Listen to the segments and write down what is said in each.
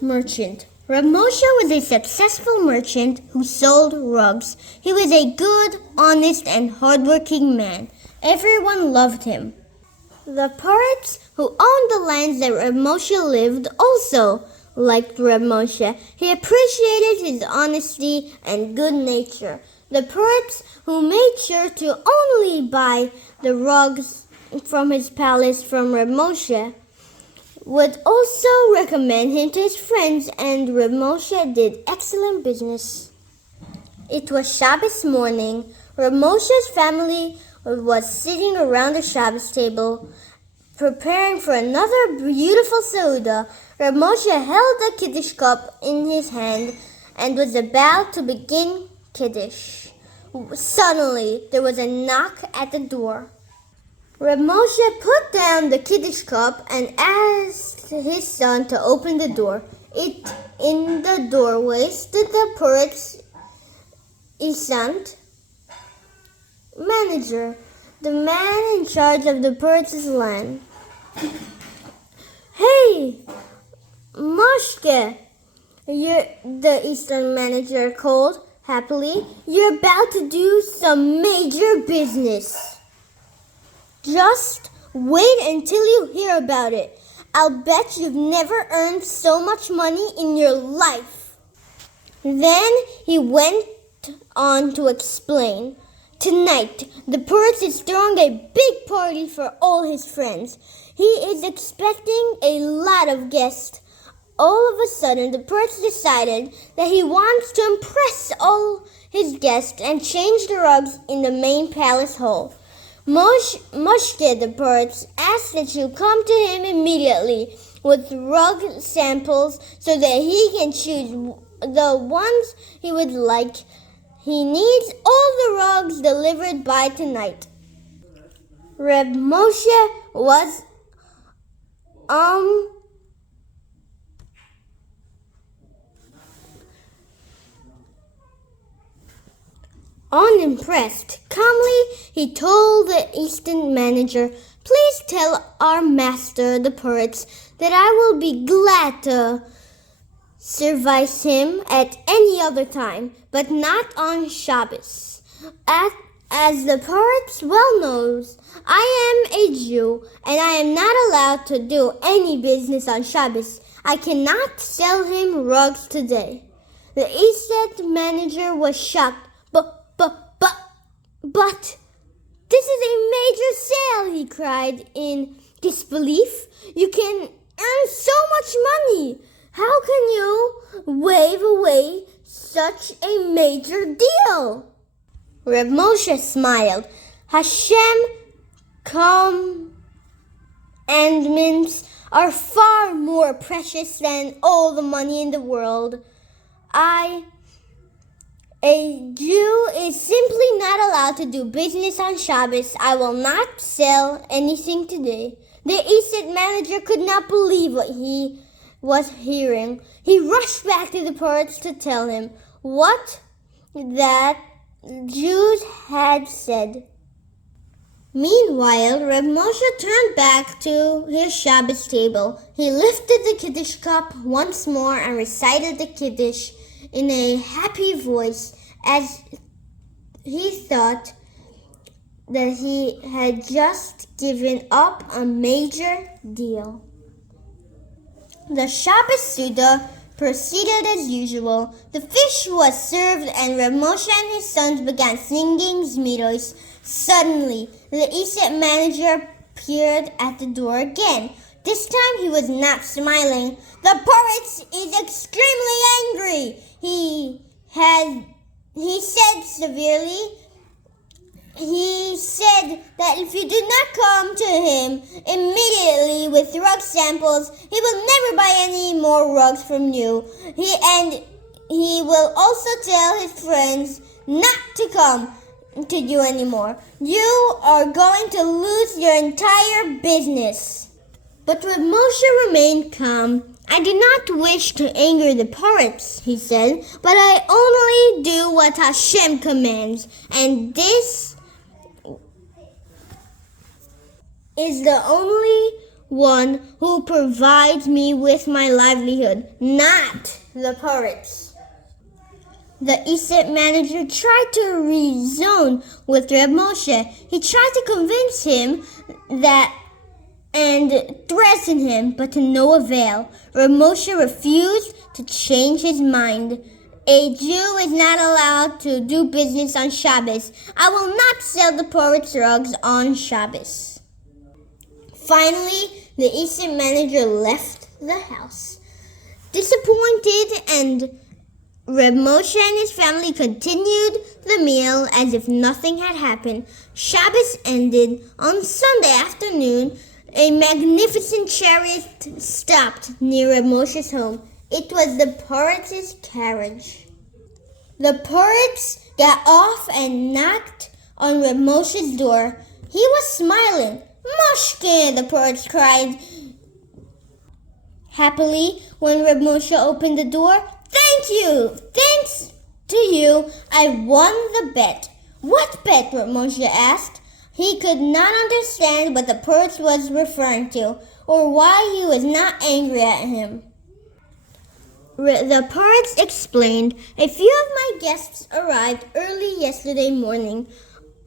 merchant. Reb Moshe was a successful merchant who sold rugs. He was a good, honest, and hardworking man. Everyone loved him. The Poritz, who owned the lands that Reb Moshe lived, also liked Reb Moshe. He appreciated his honesty and good nature. The Poritz, who made sure to only buy the rugs from his palace from Reb Moshe, would also recommend him to his friends, and Reb Moshe did excellent business. It was Shabbos morning. Reb Moshe's family was sitting around the Shabbos table, preparing for another beautiful Seudah. Reb Moshe held the Kiddush cup in his hand and was about to begin Kiddush. Suddenly, there was a knock at the door. Reb Moshe put down the Kiddush cup and asked his son to open the door. In the doorway stood the Poritz Isant manager, the man in charge of the Poritz's land. "Hey, Moshe," the Eastern manager called happily. "You're about to do some major business. Just wait until you hear about it. I'll bet you've never earned so much money in your life." Then he went on to explain. "Tonight, the Poritz is throwing a big party for all his friends. He is expecting a lot of guests." All of a sudden, the Poritz decided that he wants to impress all his guests and change the rugs in the main palace hall. Moshe the Poritz asked that you come to him immediately with rug samples so that he can choose the ones he would like. He needs all the rugs delivered by tonight. Reb Moshe was unimpressed. Calmly, he told the Eastern manager, "Please tell our master, the Poritz, that I will be glad to service him at any other time, but not on Shabbos. As the Poritz well knows, I am a Jew, and I am not allowed to do any business on Shabbos. I cannot sell him rugs today." The Eastern manager was shocked. But this is a major sale," he cried in disbelief. "You can earn so much money. How can you wave away such a major deal?" Reb Moshe smiled. "Hashem commandments are far more precious than all the money in the world. A Jew is simply not allowed to do business on Shabbos. I will not sell anything today." The Eastern manager could not believe what he was hearing. He rushed back to the Poritz to tell him what that Jews had said. Meanwhile, Reb Moshe turned back to his Shabbos table. He lifted the Kiddush cup once more and recited the Kiddush in a happy voice, as he thought that he had just given up a major deal. The Shabbos Seudah proceeded as usual. The fish was served, and Reb Moshe and his sons began singing Zmiros. Suddenly, the Eastern manager appeared at the door again. This time he was not smiling. "The Poritz is extremely angry," he said severely. He said that if you do not come to him immediately with rug samples, he will never buy any more rugs from you. He will also tell his friends not to come to you anymore. You are going to lose your entire business." But Reb Moshe remained calm. "I do not wish to anger the Poritz," he said, "but I only do what Hashem commands, and this is the only one who provides me with my livelihood, not the poets. The estate manager tried to reason with Reb Moshe. He tried to convince him that and threaten him, but to no avail. Reb Moshe refused to change his mind. A Jew is not allowed to do business on Shabbos. I will not sell the poet's rugs on Shabbos. Finally, the estate manager left the house. Disappointed, and Reb Moshe and his family continued the meal as if nothing had happened. Shabbos ended. On Sunday afternoon, a magnificent chariot stopped near Reb Moshe's home. It was the Poret's carriage. The Poretz got off and knocked on Reb Moshe's door. He was smiling. Moshke, the Poretz cried happily when Reb Moshe opened the door. Thank you! Thanks to you, I won the bet. What bet? Reb Moshe asked. He could not understand what the Poretz was referring to, or why he was not angry at him. The Poretz explained, a few of my guests arrived early yesterday morning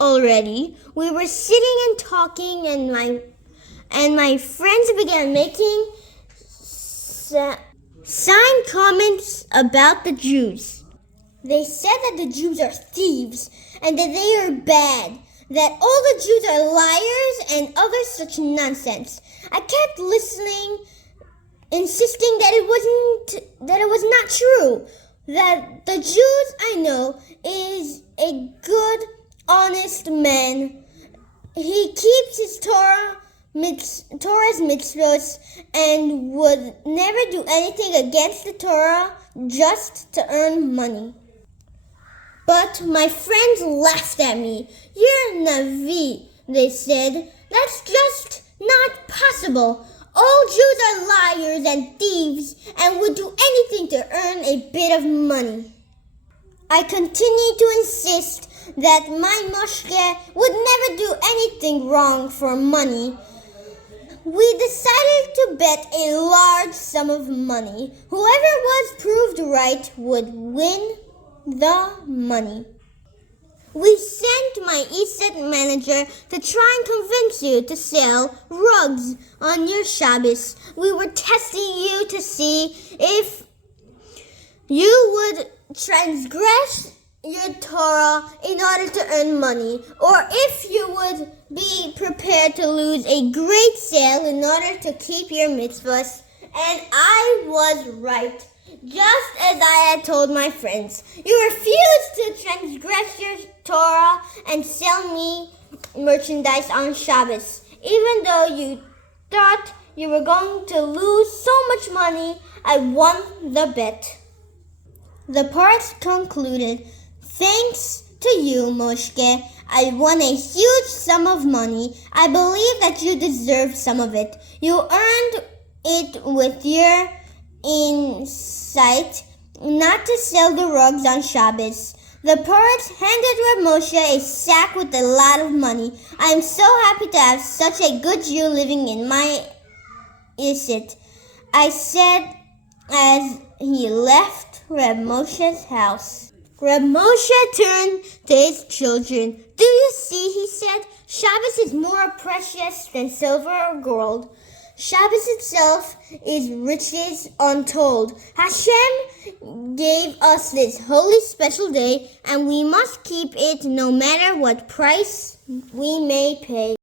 already. We were sitting and talking, and my friends began making snide comments about the Jews. They said that the Jews are thieves and that they are bad, that all the Jews are liars and other such nonsense. I kept listening, insisting that it was not true, that the Jews I know is a good, honest man. He keeps his Torah's mitzvot and would never do anything against the Torah just to earn money. But my friends laughed at me. You're a Navi, they said. That's just not possible. All Jews are liars and thieves and would do anything to earn a bit of money. I continued to insist that my Moshe would never do anything wrong for money. We decided to bet a large sum of money. Whoever was proved right would win the money. We sent my estate manager to try and convince you to sell rugs on your Shabbos. We were testing you to see if you would transgress your Torah in order to earn money, or if you would be prepared to lose a great sale in order to keep your mitzvahs. And I was right, just as I had told my friends. You refused to transgress your Torah and sell me merchandise on Shabbos. Even though you thought you were going to lose so much money, I won the bet. The Poretz concluded, thanks to you, Moshe, I won a huge sum of money. I believe that you deserve some of it. You earned it with your insight not to sell the rugs on Shabbos. The Poretz handed Reb Moshe a sack with a lot of money. I am so happy to have such a good Jew living in my estate, I said as he left Reb Moshe's house. Reb Moshe turned to his children. Do you see, he said, Shabbos is more precious than silver or gold. Shabbos itself is riches untold. Hashem gave us this holy special day, and we must keep it no matter what price we may pay.